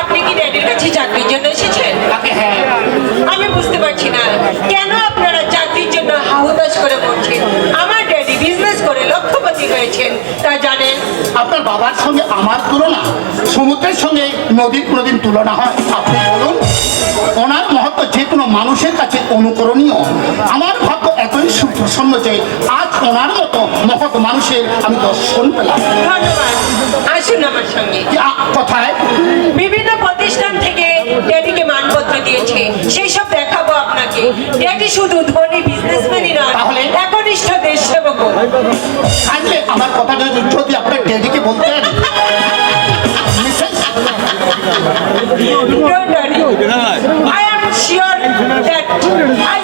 আপনি কি ড্যাডির কাছে চাকরির জন্য এসেছেন? হ্যাঁ, আমি বুঝতে পারছি না কেন আপনারা চাকরির জন্য হাহুতাশ করে পড়ছেন। আমার ড্যাডি বিজনেস করে লক্ষপতি হয়েছেন, তা জানেন। আপনার বাবার সঙ্গে আমার তুলনা সমুদ্রের সঙ্গে নদীর কোনোদিন তুলনা হয়? আপনি বলুন, ওনার মহত্ব যে কোনো মানুষের কাছে অনুকরণীয়। আমার ভাগ্য এতই সুপ্রসন্ন যে আজ ওনার মতো মহৎ মানুষের আমি দর্শন পেলাম। ধন্যবাদ। আসুন আমার সঙ্গে। কোথায়? বিভিন্ন প্রতিষ্ঠান থেকে ড্যাডিকে মানপত্র দিয়েছে, সেই সব দেখাবো আপনাকে। ড্যাডি শুধু ধনী বিজনেসম্যানই নয়, তাহলে? একনিষ্ঠ দেশ সেবকও। থাকলে আমার কথাটা যদি আপনার ড্যাডিকে বলতেন। Don't worry. I am sure that I